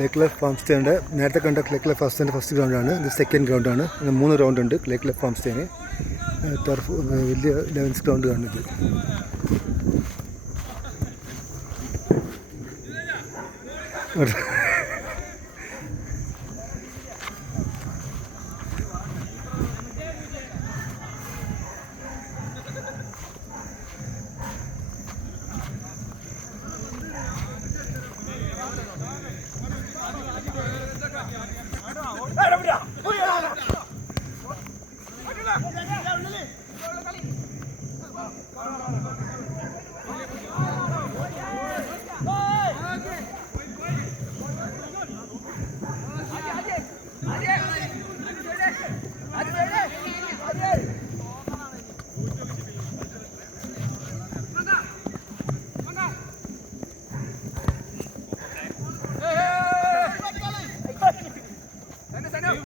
ലേക്ക് life farm stay ഉണ്ട്. നേരത്തെ കണ്ട ലേക്ക് ലൈഫ് ഫാം സ്റ്റേൻ്റെ ഫസ്റ്റ് ഗ്രൗണ്ടാണ്. ഇത് സെക്കൻഡ് ഗ്രൗണ്ടാണ്. 3 റൗണ്ട് ഉണ്ട് ലേക്ക് ലൈഫ് ഫാം സ്റ്റേന്. ടർഫ് വലിയ 11 ഗ്രൗണ്ട് കാണുന്നത്.